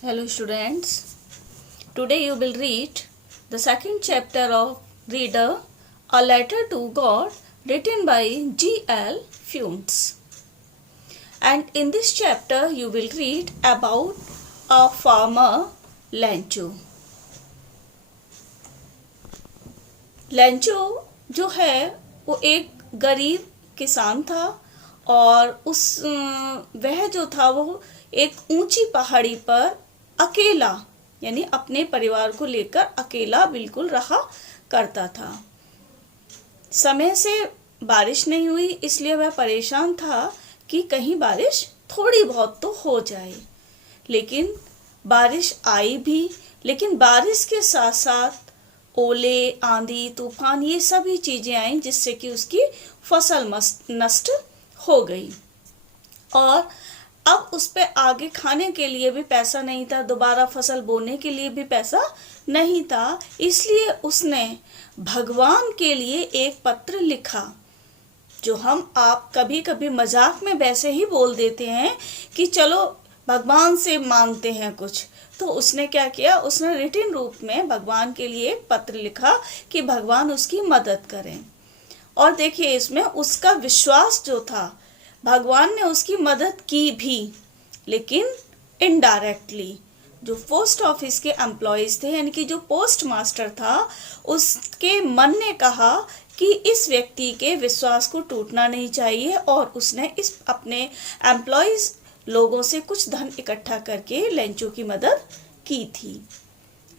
Hello students, today you will read the second chapter of Reader, A Letter to God written by G.L. Funes. And in this chapter you will read about a farmer Lencho. Lencho जो है वो एक गरीब किसान था और वह जो था वो एक ऊंची पहाड़ी पर अकेला यानी अपने परिवार को लेकर अकेला बिल्कुल रहा करता था। समय से बारिश नहीं हुई इसलिए वह परेशान था कि कहीं बारिश थोड़ी बहुत तो हो जाए, लेकिन बारिश आई भी, लेकिन बारिश के साथ साथ ओले, आंधी, तूफान ये सभी चीजें आई जिससे कि उसकी फसल नष्ट हो गई और अब उस पे आगे खाने के लिए भी पैसा नहीं था, दोबारा फसल बोने के लिए भी पैसा नहीं था। इसलिए उसने भगवान के लिए एक पत्र लिखा, जो हम आप कभी कभी मजाक में वैसे ही बोल देते हैं कि चलो भगवान से मांगते हैं कुछ। तो उसने क्या किया, उसने रिटन रूप में भगवान के लिए एक पत्र लिखा कि भगवान उसकी मदद करें। और देखिए इसमें उसका विश्वास जो था, भगवान ने उसकी मदद की भी, लेकिन इनडायरेक्टली। जो पोस्ट ऑफिस के एम्प्लॉयज थे यानी कि जो पोस्ट मास्टर था, उसके मन ने कहा कि इस व्यक्ति के विश्वास को टूटना नहीं चाहिए और उसने इस अपने एम्प्लॉयज लोगों से कुछ धन इकट्ठा करके लेंचो की मदद की थी।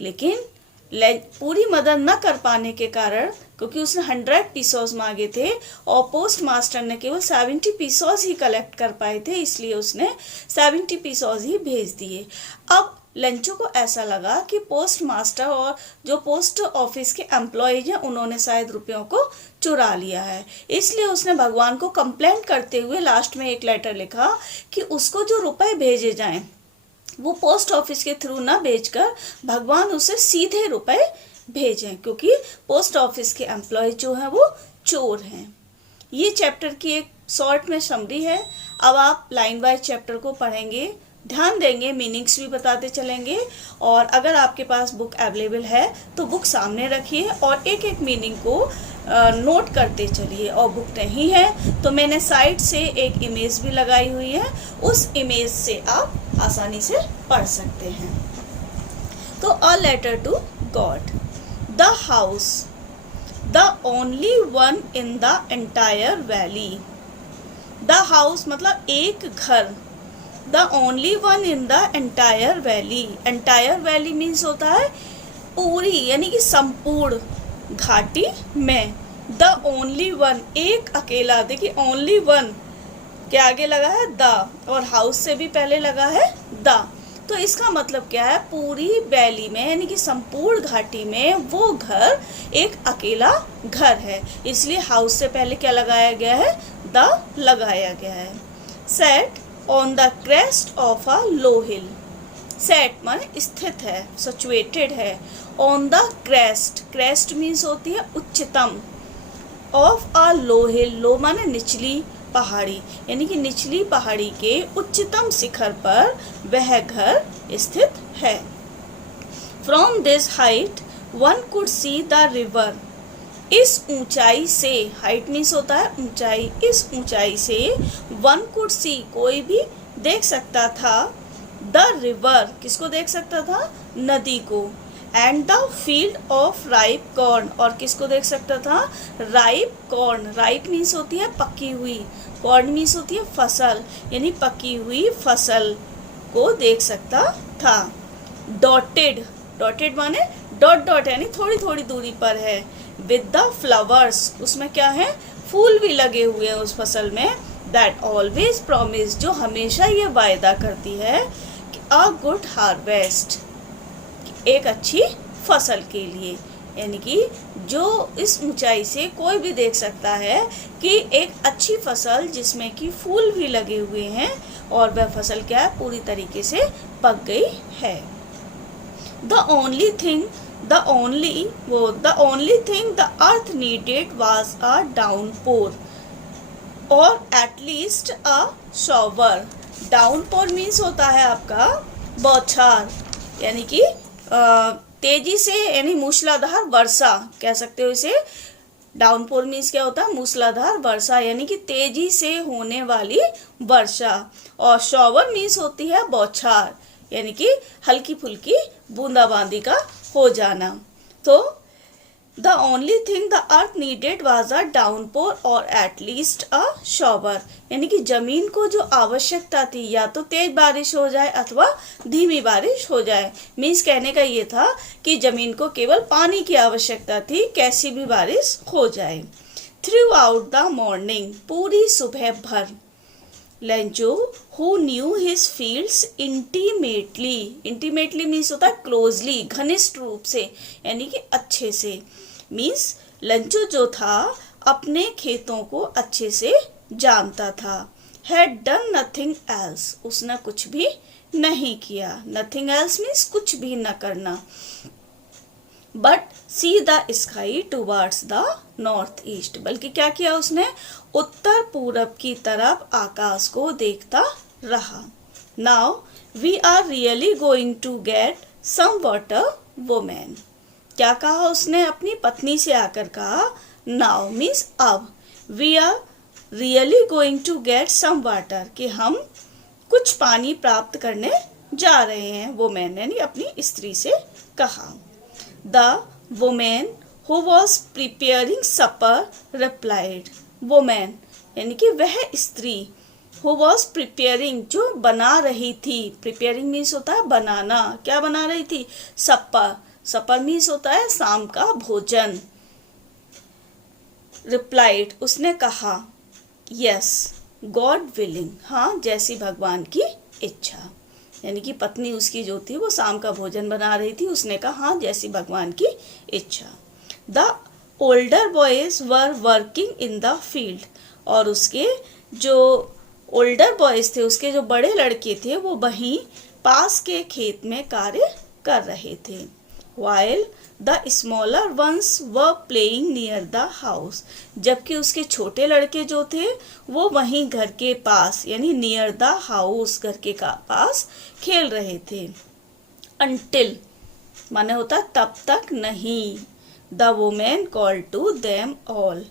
लेकिन पूरी मदद न कर पाने के कारण, क्योंकि उसने 100 पीसोस मांगे थे और पोस्ट मास्टर ने केवल 70 पीसोस ही कलेक्ट कर पाए थे, इसलिए उसने 70 पीसोस ही भेज दिए। अब लेंचो को ऐसा लगा कि पोस्ट मास्टर और जो पोस्ट ऑफिस के एम्प्लॉयज हैं उन्होंने शायद रुपयों को चुरा लिया है। इसलिए उसने भगवान को कंप्लेंट करते हुए लास्ट में एक लेटर लिखा कि उसको जो रुपए भेजे जाएं वो पोस्ट ऑफिस के थ्रू ना भेजकर भगवान उसे सीधे रुपए भेजें, क्योंकि पोस्ट ऑफिस के एम्प्लॉय जो हैं वो चोर हैं। ये चैप्टर की एक शॉर्ट में समरी है। अब आप लाइन वाइज चैप्टर को पढ़ेंगे, ध्यान देंगे, मीनिंग्स भी बताते चलेंगे। और अगर आपके पास बुक अवेलेबल है तो बुक सामने रखिए और एक एक मीनिंग को नोट करते चलिए। और बुक नहीं है तो मैंने साइड से एक इमेज भी लगाई हुई है, उस इमेज से आप आसानी से पढ़ सकते हैं। तो a letter to God. The house, the only one in the entire valley. The house मतलब एक घर, the only one in the entire valley. Entire valley means होता है पूरी यानी कि संपूर्ण घाटी में। द ओनली वन एक अकेला, देखिए ओनली वन के आगे लगा है द और हाउस से भी पहले लगा है द, तो इसका मतलब क्या है, पूरी वैली में यानी कि संपूर्ण घाटी में वो घर एक अकेला घर है, इसलिए हाउस से पहले क्या लगाया गया है, द लगाया गया है। Set on the crest of a low hill. Set माने स्थित है, सिचुएटेड है। On the crest, crest means होती है उच्चतम, ऑफ अ लो हिल, लो माने निचली पहाड़ी यानी कि निचली पहाड़ी के उच्चतम शिखर पर वह घर स्थित है। From this height one could see the river. इस ऊंचाई से, हाइट मीन्स होता है ऊंचाई, इस ऊंचाई से वन कुड सी कोई भी देख सकता था, द रिवर किसको देख सकता था, नदी को, and the field of ripe corn और किसको देख सकता था, राइप कॉर्न। राइप मीन्स होती है पकी हुई, कॉर्न मीन्स होती है फसल यानी पकी हुई फसल को देख सकता था। डॉटेड, डॉटेड माने डॉट डॉट यानी थोड़ी थोड़ी दूरी पर है। विद द फ्लावर्स, उसमें क्या है, फूल भी लगे हुए हैं उस फसल में। दैट ऑलवेज प्रॉमिस, जो हमेशा ये वायदा करती है कि अ गुड हार्वेस्ट, एक अच्छी फसल के लिए, यानी कि जो इस ऊंचाई से कोई भी देख सकता है कि एक अच्छी फसल जिसमें कि फूल भी लगे हुए हैं और वह फसल क्या है, पूरी तरीके से पक गई है। The only thing the only thing the earth needed was a downpour और at least a shower. Downpour means होता है आपका बौछार यानी कि तेजी से, यानी मूसलाधार वर्षा कह सकते हो इसे। डाउनपोर मीन्स क्या होता है? मूसलाधार वर्षा यानी कि तेजी से होने वाली वर्षा। और शॉवर मीन्स होती है बौछार यानी कि हल्की फुल्की बूंदाबांदी का हो जाना। तो The only thing the earth needed was a downpour or at least a shower, यानी कि जमीन को जो आवश्यकता थी या तो तेज बारिश हो जाए अथवा धीमी बारिश हो जाए। मीन्स कहने का ये था कि जमीन को केवल पानी की आवश्यकता थी, कैसी भी बारिश हो जाए। थ्रू आउट द मॉर्निंग, पूरी सुबह भर, Lencho who knew his fields intimately, intimately means होता है क्लोजली, घनिष्ठ रूप से यानी कि अच्छे से। मीन्स लंचो जो था अपने खेतों को अच्छे से जानता था। हैड डन नथिंग एल्स, उसने कुछ भी नहीं किया। नथिंग एल्स मीन्स कुछ भी न करना। But see the sky towards the north east, बल्कि क्या किया उसने? उत्तर पूरब की तरफ आकाश को देखता रहा। Now we are really going to get some water women, क्या कहा उसने? अपनी पत्नी से आकर कहा नाउ मीन्स अब, we are really going to get some water, कि हम कुछ पानी प्राप्त करने जा रहे हैं। वुमेन यानी अपनी स्त्री से कहा। The women who was preparing supper replied, women यानी कि वह स्त्री, हु वॉज प्रिपेयरिंग जो बना रही थी, प्रिपेयरिंग मीन्स होता है बनाना, क्या बना रही थी? सपर, सपर मीन्स होता है शाम का भोजन। रिप्लाइड उसने कहा, यस गॉड विलिंग, हाँ जैसी भगवान की इच्छा, यानी कि पत्नी उसकी जो थी वो शाम का भोजन बना रही थी, उसने कहा हाँ जैसी भगवान की इच्छा। The older boys were working in the field, और उसके जो ओल्डर बॉयज थे, उसके जो बड़े लड़के थे, वो वहीं पास के खेत में कार्य कर रहे थे। while the smaller ones were playing near the house, जबकि उसके छोटे लड़के जो थे वो वहीं घर के पास यानी near the house, घर के पास खेल रहे थे। until माने होता है तब तक नहीं। the woman called to them all,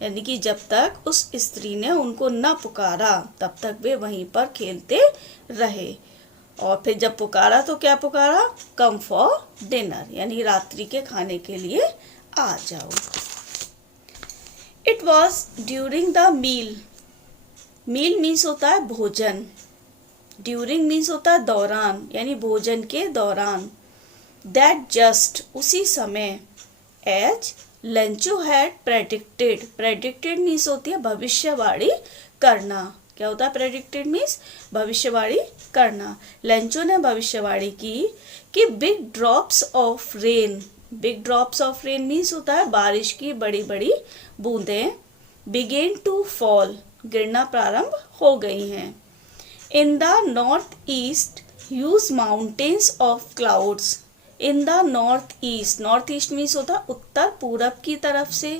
यानी कि जब तक उस स्त्री ने उनको न पुकारा तब तक वे वहीं पर खेलते रहे। और फिर जब पुकारा तो क्या पुकारा? कम फॉर डिनर, यानी रात्रि के खाने के लिए आ जाओ। It was during the meal, meal means होता है भोजन, ड्यूरिंग मीन्स होता है दौरान, यानी भोजन के दौरान। दैट जस्ट उसी समय, as Lencho had predicted, predicted means होती है भविष्यवाणी करना, क्या होता है प्रेडिक्टेड मीन्स? भविष्यवाणी करना। लंचो ने भविष्यवाणी की कि big drops of rain, big drops of rain means होता है बारिश की बड़ी बड़ी बूंदें, बिगेन टू फॉल गिरना प्रारंभ हो गई हैं। In the north east huge mountains of clouds, in the north east, north east means होता है उत्तर पूरब की तरफ से।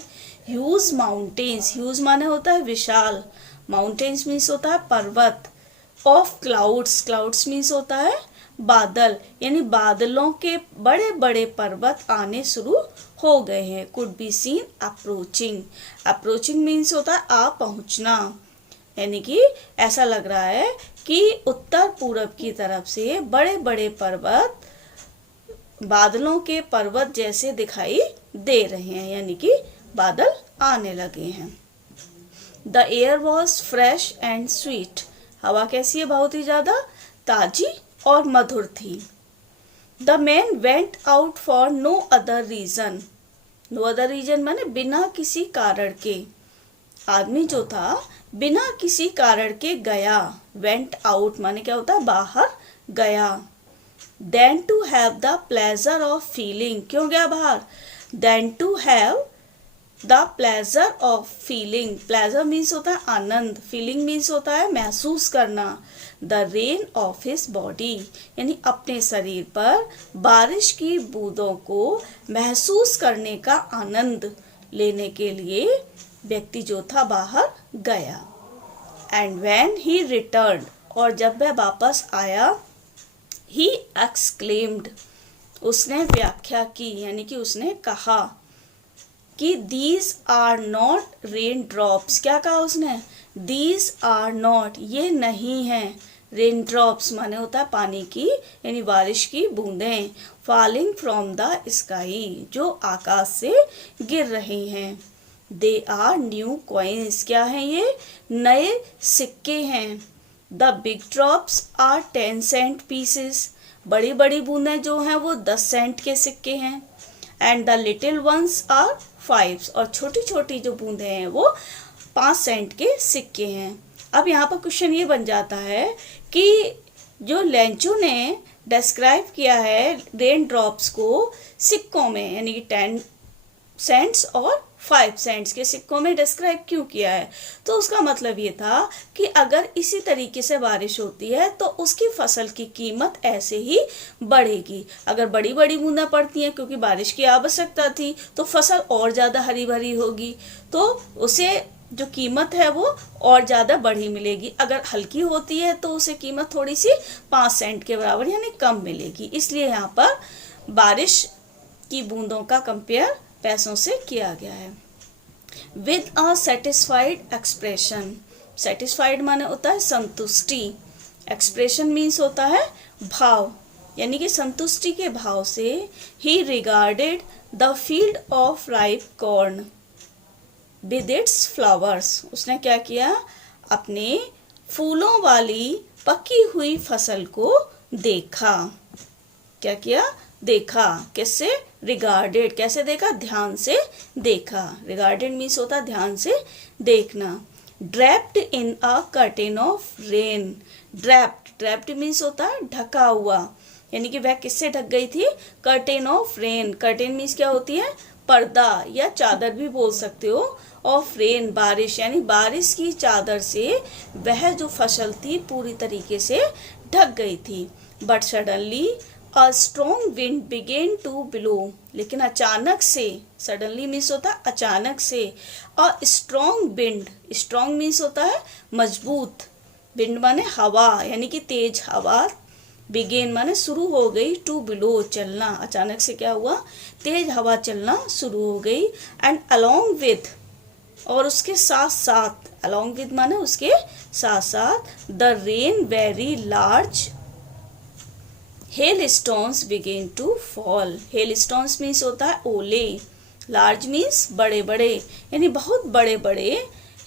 ह्यूज माउंटेन्स, ह्यूज माने होता है विशाल, माउंटेन्स मीन्स होता है पर्वत। ऑफ क्लाउड्स, क्लाउड्स मीन्स होता है बादल, यानी बादलों के बड़े बड़े पर्वत आने शुरू हो गए हैं। Could be seen approaching, approaching means होता है आ पहुंचना, यानी कि ऐसा लग रहा है कि उत्तर पूरब की तरफ से बड़े बड़े पर्वत बादलों के पर्वत जैसे दिखाई दे रहे हैं, यानी कि बादल आने लगे हैं। The air was fresh and sweet, हवा कैसी है? बहुत ही ज़्यादा ताजी और मधुर थी। The man went out for no other reason, no other reason माने बिना किसी कारण के, आदमी जो था बिना किसी कारण के गया। वेंट आउट माने क्या होता है? बाहर गया। Then to have the pleasure of feeling, क्यों गया बाहर? Then to have the pleasure of feeling, pleasure means होता है आनंद, फीलिंग मीन्स होता है महसूस करना। The rain of his body, यानी अपने शरीर पर बारिश की बूंदों को महसूस करने का आनंद लेने के लिए व्यक्ति जो था बाहर गया। एंड व्हेन ही रिटर्न, और जब वह वापस आया, ही एक्सक्लेम्ड, उसने व्याख्या की, यानी कि उसने कहा कि these are not rain drops. क्या कहा उसने? दीज आर नॉट, ये नहीं है, रेन ड्रॉप्स माने होता है पानी की यानी बारिश की बूंदें, फॉलिंग फ्रॉम द स्काई, जो आकाश से गिर रही हैं। दे आर न्यू कॉइन्स, क्या है ये? नए सिक्के हैं। The big drops are 10 cent pieces, बड़ी बड़ी बूंदें जो हैं वो 10 सेंट के सिक्के हैं। And the little ones are 5, और छोटी छोटी जो बूंदें हैं वो 5 सेंट के सिक्के हैं। अब यहाँ पर क्वेश्चन ये बन जाता है कि जो लेंचो ने डिस्क्राइब किया है रेन ड्रॉप्स को सिक्कों में, यानी कि 10 सेंट्स और 5 सेंट्स के सिक्कों में डिस्क्राइब क्यों किया है? तो उसका मतलब ये था कि अगर इसी तरीके से बारिश होती है तो उसकी फसल की कीमत ऐसे ही बढ़ेगी। अगर बड़ी बड़ी बूंदां पड़ती हैं क्योंकि बारिश की आवश्यकता थी तो फसल और ज़्यादा हरी भरी होगी, तो उसे जो कीमत है वो और ज़्यादा बढ़ी मिलेगी। अगर हल्की होती है तो उसे कीमत थोड़ी सी 5 सेंट के बराबर यानी कम मिलेगी। इसलिए यहाँ पर बारिश की बूंदों का कंपेयर पैसों से किया गया है। With a satisfied expression, satisfied माने होता है संतुष्टि, एक्सप्रेशन मीन्स होता है भाव, यानी कि संतुष्टि के भाव से ही regarded the field of ripe corn with its flowers, उसने क्या किया? अपने फूलों वाली पकी हुई फसल को देखा। क्या किया? देखा। किससे? रिगार्डेड, कैसे देखा? ध्यान से देखा। रिगार्डेड मीन्स होता है ध्यान से देखना। Draped in a curtain of rain, draped means होता है ढका हुआ, यानी कि वह किससे ढक गई थी? Curtain of rain, curtain means क्या होती है? पर्दा या चादर भी बोल सकते हो। ऑफ रेन, बारिश, यानी बारिश की चादर से वह जो फसल थी पूरी तरीके से ढक गई थी। But suddenly a strong wind began to blow, लेकिन अचानक से, सडनली मीन्स होता है अचानक से, a strong wind, strong means होता है मजबूत, विंड माने हवा यानी कि तेज हवा, बिगेन माने शुरू हो गई, टू ब्लो चलना, अचानक से क्या हुआ? तेज हवा चलना शुरू हो गई। एंड अलोंग विथ, और उसके साथ साथ, अलोंग विथ माने उसके साथ साथ, the rain very large hail stones began to fall, hail stones means होता है ओले, लार्ज मीन्स बड़े बड़े, यानी बहुत बड़े बड़े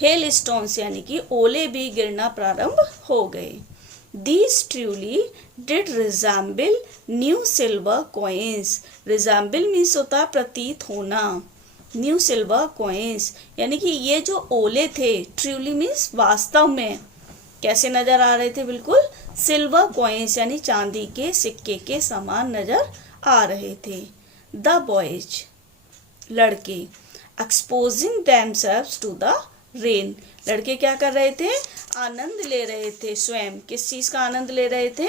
हेल स्टोन्स यानी कि ओले भी गिरना प्रारंभ हो गए। These truly did resemble new silver coins, resemble means होता है प्रतीत होना, न्यू सिल्वर कॉइन्स यानी कि ये जो ओले थे, ट्रूली मीन्स वास्तव में, कैसे नजर आ रहे थे? बिल्कुल सिल्वर कॉइन्स यानी चांदी के सिक्के के समान नजर आ रहे थे। द बॉयज, लड़के, exposing themselves to the rain, लड़के क्या कर रहे थे? आनंद ले रहे थे स्वयं। किस चीज का आनंद ले रहे थे?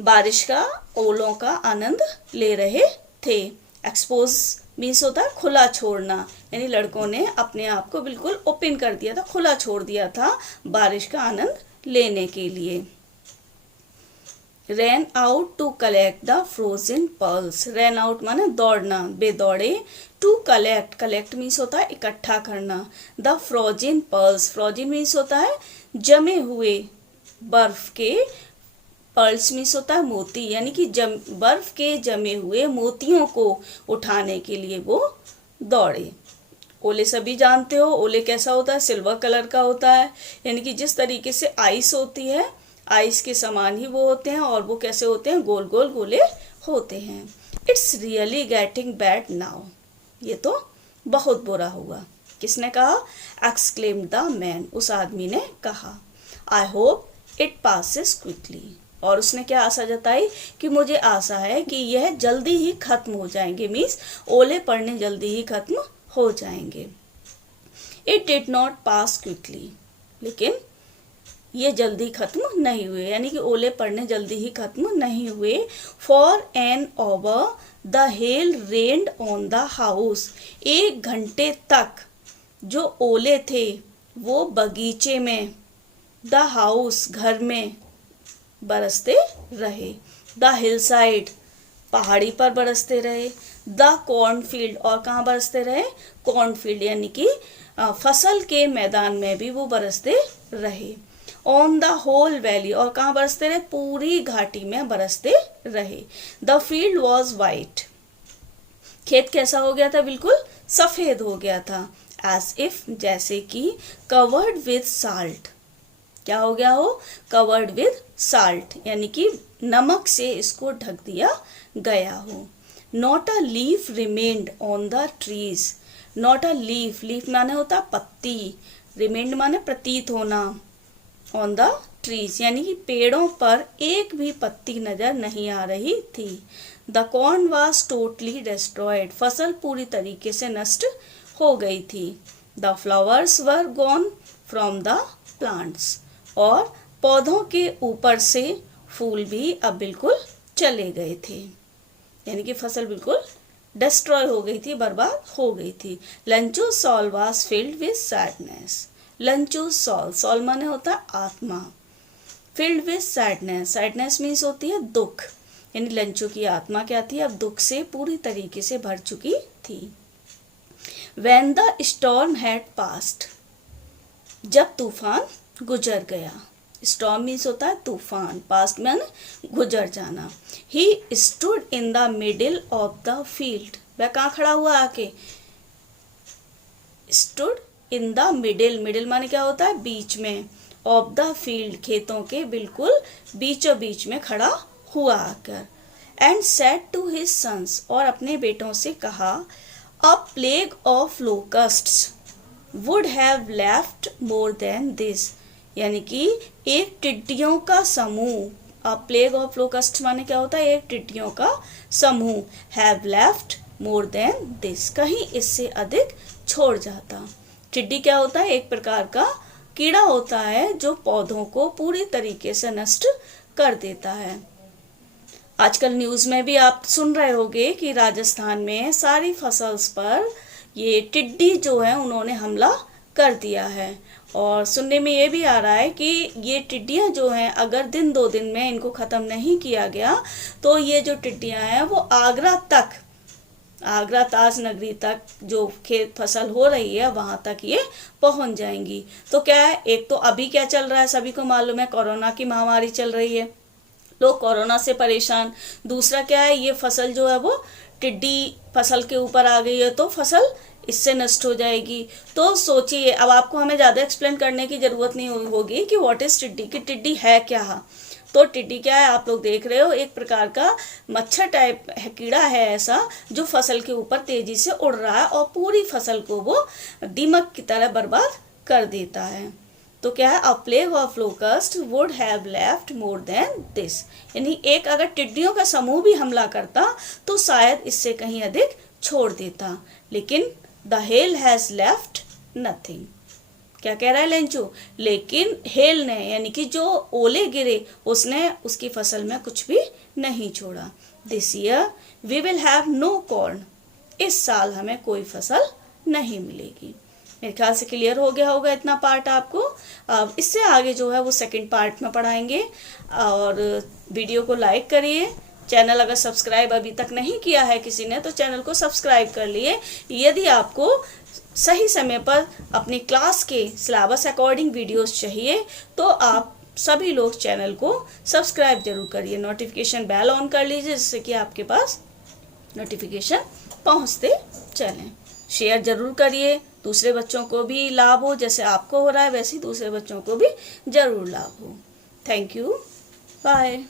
बारिश का, ओलों का आनंद ले रहे थे। एक्सपोज मीन्स होता है खुला छोड़ना, यानी लड़कों ने अपने आप को बिल्कुल ओपन कर दिया था, खुला छोड़ दिया था बारिश का आनंद लेने के लिए। Ran out to collect the frozen pearls, ran out माने दौड़ना, बेदौड़े, टू कलेक्ट, कलेक्ट मीन्स होता है इकट्ठा करना, the frozen pearls, frozen means होता है जमे हुए बर्फ के, पर्ल्स मीन्स होता है मोती, यानी कि बर्फ के जमे हुए मोतियों को उठाने के लिए वो दौड़े। ओले सभी जानते हो, ओले कैसा होता है? सिल्वर कलर का होता है, यानी कि जिस तरीके से आइस होती है, आइस के समान ही वो होते हैं, और वो कैसे होते हैं? गोल गोल गोले होते हैं। It's really getting bad now, ये तो बहुत बुरा हुआ। किसने कहा? एक्सक्लेम्ड द मैन, उस आदमी ने कहा। I hope it passes quickly, और उसने क्या आशा जताई? कि मुझे आशा है कि यह जल्दी ही खत्म हो जाएंगे, मीन्स ओले पड़ने जल्दी ही खत्म हो जाएंगे। It did not pass quickly, लेकिन ये जल्दी खत्म नहीं हुए, यानी कि ओले पड़ने जल्दी ही खत्म नहीं हुए। For an hour the hell rained on the house, 1 घंटे तक जो ओले थे वो बगीचे में, द हाउस घर में, बरसते रहे। द हिलसाइड, पहाड़ी पर बरसते रहे। द कॉर्नफील्ड, और कहाँ बरसते रहे? कॉर्नफील्ड यानी कि फसल के मैदान में भी वो बरसते रहे। ऑन द होल वैली, और कहाँ बरसते रहे? पूरी घाटी में बरसते रहे। द फील्ड वॉज वाइट, खेत कैसा हो गया था? बिल्कुल सफेद हो गया था। एज इफ, जैसे कि। कवर्ड विद साल्ट, क्या हो गया हो? कवर्ड विद साल्ट, यानी कि नमक से इसको ढक दिया गया हो। Not a leaf remained on the trees, not a leaf, leaf माने होता पत्ती, रिमेन्ड माने प्रतीत होना, ऑन द ट्रीज यानी कि पेड़ों पर एक भी पत्ती नजर नहीं आ रही थी। The corn was totally destroyed, फसल पूरी तरीके से नष्ट हो गई थी। The flowers were gone from the plants, और पौधों के ऊपर से फूल भी अब बिल्कुल चले गए थे, यानी कि फसल बिल्कुल डिस्ट्रॉय हो गई थी, बर्बाद हो गई थी। Lencho soul was filled with sadness, Lencho soul, soul माने होता है आत्मा, filled with sadness, sadness means होती है दुख, यानी लंचो की आत्मा क्या थी? अब दुख से पूरी तरीके से भर चुकी थी। When the storm had passed, जब तूफान गुजर गया, स्टॉर्म मीन्स होता है तूफान, पास्ट में गुजर जाना। He stood in the middle of the field, वह कहाँ खड़ा हुआ आके? Stood in the middle, middle माने क्या होता है? बीच में, ऑफ द फील्ड, खेतों के बिल्कुल बीचों बीच में खड़ा हुआ आकर। And said to his sons, और अपने बेटों से कहा, a plague of locusts would have left more than this, यानी कि एक टिड्डियों का समूह, अ प्लेग ऑफ लोकस्ट माने क्या होता है? एक टिड्डियों का समूह, have left more than this, कहीं इससे अधिक छोड़ जाता। टिड्डी क्या होता है? एक प्रकार का कीड़ा होता है जो पौधों को पूरी तरीके से नष्ट कर देता है। आजकल न्यूज़ में भी आप सुन रहे होंगे कि राजस्थान में सारी फसल्स पर ये टिड्डी जो है उन्होंने हमला कर दिया है, और सुनने में ये भी आ रहा है कि ये टिड्डियाँ जो हैं अगर दिन 2 दिन में इनको ख़त्म नहीं किया गया तो ये जो टिड्डियाँ हैं वो आगरा तक, आगरा ताज नगरी तक जो खेत फसल हो रही है वहाँ तक ये पहुँच जाएंगी। तो क्या है, एक तो अभी क्या चल रहा है सभी को मालूम है, कोरोना की महामारी चल रही है, लोग कोरोना से परेशान। दूसरा क्या है, ये फसल जो है वो टिड्डी फसल के ऊपर आ गई है तो फसल इससे नष्ट हो जाएगी। तो सोचिए, अब आपको हमें ज़्यादा एक्सप्लेन करने की ज़रूरत नहीं होगी कि व्हाट इज़ टिड्डी, कि टिड्डी है क्या। तो टिड्डी क्या है, आप लोग देख रहे हो, एक प्रकार का मच्छर टाइप है, कीड़ा है ऐसा जो फसल के ऊपर तेजी से उड़ रहा है और पूरी फसल को वो दीमक की तरह बर्बाद कर देता है। तो क्या है, अ plague of locust would have left more than this, यानी एक अगर टिड्डियों का समूह भी हमला करता तो शायद इससे कहीं अधिक छोड़ देता, लेकिन the hell has left nothing. क्या कह रहा है लेंचू? लेकिन हेल ने, यानी कि जो ओले गिरे उसने उसकी फसल में कुछ भी नहीं छोड़ा। This year we will have no corn, इस साल हमें कोई फसल नहीं मिलेगी। मेरे ख्याल से क्लियर हो गया होगा इतना पार्ट आपको। अब इससे आगे जो है वो सेकंड पार्ट में पढ़ाएंगे, और वीडियो को लाइक करिए। चैनल अगर सब्सक्राइब अभी तक नहीं किया है किसी ने तो चैनल को सब्सक्राइब कर लिए। यदि आपको सही समय पर अपनी क्लास के सिलेबस अकॉर्डिंग वीडियोस चाहिए तो आप सभी लोग चैनल को सब्सक्राइब जरूर करिए, नोटिफिकेशन बेल ऑन कर लीजिए जिससे कि आपके पास नोटिफिकेशन पहुंचते चलें। शेयर जरूर करिए, दूसरे बच्चों को भी लाभ हो, जैसे आपको हो रहा है वैसे ही दूसरे बच्चों को भी जरूर लाभ हो। Thank you, bye.